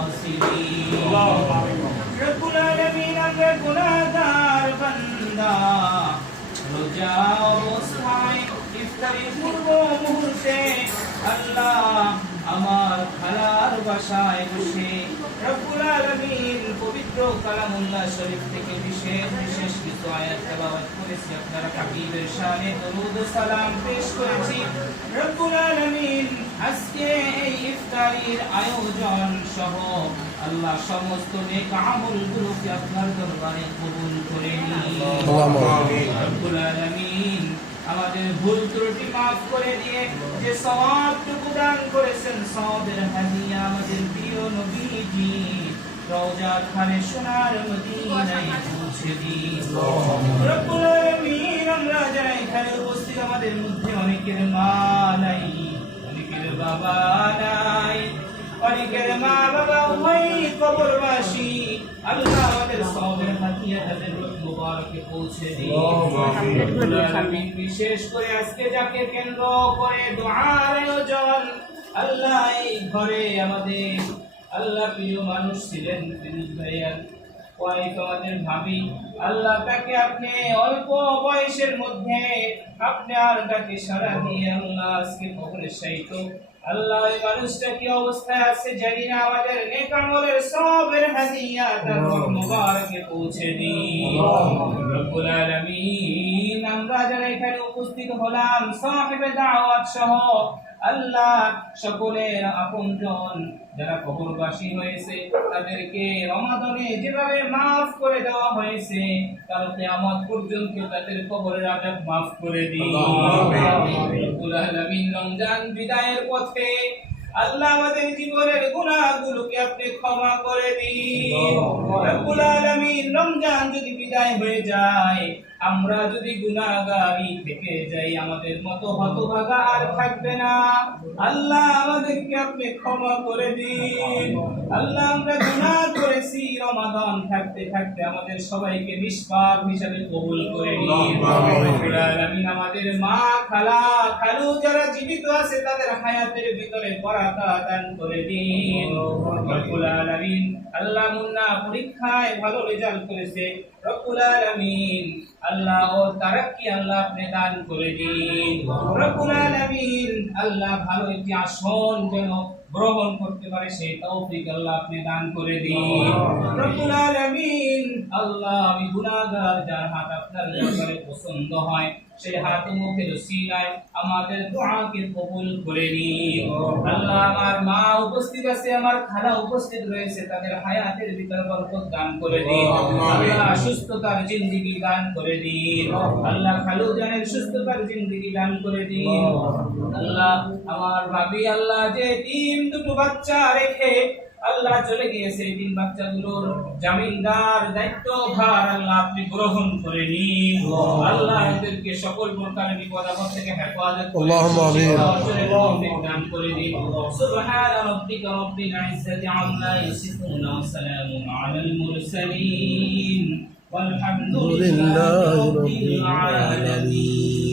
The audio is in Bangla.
الخاسرين رب العالمين আমরা গুনাহগার বান্দা রোজা অবস্থায় ইফতারির পূর্ব মুহূর্তে আল্লাহ আমার খালার বাসায় বসে রব্বুল আলামিন পবিত্র কালামুল্লাহ শরীফ থেকে বিশেষ বিশেষ কিছু আয়াত তেলাওয়াত করেছি আপনারা তাকবীরের শানে দরুদ ও সালাম পেশ করেছি রব্বুল আলামিন আজকে এই ইফতারির আয়োজন সহ আল্লাহ সমস্ত নেক আমলগুলোকে আপনার দরবারে কবুল করে নিন আমিন রব্বুল আলামিন আমাদের ভুল ত্রুটি maaf করে দিয়ে যে সওয়াবটুকু দান করেছেন সওয়াবের হাদিয়া আমাদের প্রিয় নবীজি রওজা খানে সোনার মদিনায় পৌঁছে দিন রব্বুল আলামিন আমরা যারা এখানে উপস্থিত আমাদের মধ্যে অনেকের মা নাই অনেকের বাবা নাই অনেকের মা বাবা ওই কবরবাসী আল্লাহ আমাদের সওয়াবের হাদিয়া তাদের মুবারকে পৌঁছে দিন রব্বুল আলামিন বিশেষ করে আজকে যাকে কেন্দ্র করে দুআর আয়োজন আল্লাহ এই ঘরে আমাদের আল্লাহ প্রিয় মানুষ ছিলেন ফিরোজ ভাইয়া ওয়াইফ আমাদের ভাবি আল্লাহ তাকে আপনি অল্প বয়সের মধ্যে আপনি আর তাকে সারা দিয়ে আল্লাহ আজকে কবরে শায়িত আল্লাহ এই মানুষটা কি অবস্থায় আছে জানি না আমাদের নেক আমলের সওয়াবের হাদিয়া তার মুবারকে পৌঁছে দিন রব্বুল আলামিন আমরা যারা এখানে উপস্থিত হলাম সাহিবে দাওয়াত সহ আল্লাহ সকলের আপনজন যারা কবরবাসী হয়েছে তাদেরকে রমাদানে যেভাবে maaf করে দেওয়া হয়েছে কাল কিয়ামত পর্যন্ত তাদের কবরের আযাব maaf করে দিন রব্বুল আলামিন রমজান বিদায়ের পথে আল্লাহ আমাদের জীবনের গুনাহগুলোকে আপনি ক্ষমা করে দিন রব্বুল আলামিন রমজান যদি বিদায় হয়ে যায় আমরা যদি গুনাহগারী থেকে যাই আমাদের মতো হতভাগা আর থাকবে না আল্লাহ আমাদেরকে আপনি ক্ষমা করে দিন আল্লাহ আমরা গুনাহ করেছি রমাদান থাকতে থাকতে আমাদের সবাইকে নিষ্পাপ হিসাবে কবুল করে নিন রব্বুল আলামিন আমাদের মা খালা খালু যারা জীবিত আছে তাদের হায়াতের ভিতরে বরাকাত দান করে দিন রব্বুল আলামিন আল্লাহ মুন্না পরীক্ষায় ভালো রেজাল্ট করেছে রব্বুল আলামিন আল্লাহ ও তারাক্কি আল্লাহ আপনি দান করে দিন রব্বুল আলামিন আল্লাহ ভালো একটি আসন যেন গ্রহণ করতে পারে সেই তৌফিক আল্লাহ আপনি দান করে দিন রব্বুল আলামিন আল্লাহ আমি গুনাহগার যার হাত আপনার দরবারে পছন্দ হয় সেই হাত মুখের ওসিলায় আমাদের দোয়াকে কবুল করে নিন আল্লাহ আমার মা উপস্থিত আছে আমার খালা উপস্থিত রয়েছে তাদের হায়াতের ভিতর বরকত দান করে দিন আল্লাহ সুস্থতার জিন্দেগি দান করে দিন আল্লাহ খালু জানের সুস্থতার জিন্দেগি দান করে দিন আল্লাহ আমার ভাবি আল্লাহ যে তিন দুটো বাচ্চা রেখে আল্লাহ চলে গিয়েছে এই তিন বাচ্চাগুলোর জামিনদার দায়িত্বভার আল্লাহ আপনি গ্রহণ করে নিন আল্লাহ এদেরকে সকল প্রকারের বিপদ আপদ থেকে হেফাজত করে আল্লাহুম্মা আমিন দান করে দিন সুবহান রাব্বিকা রাব্বিল ইজ্জাতি আম্মা ইয়াসিফুন ওয়া সালামুন আলাল মুরসালিন ওয়ালহামদুলিল্লাহি রাব্বিল আলামিন।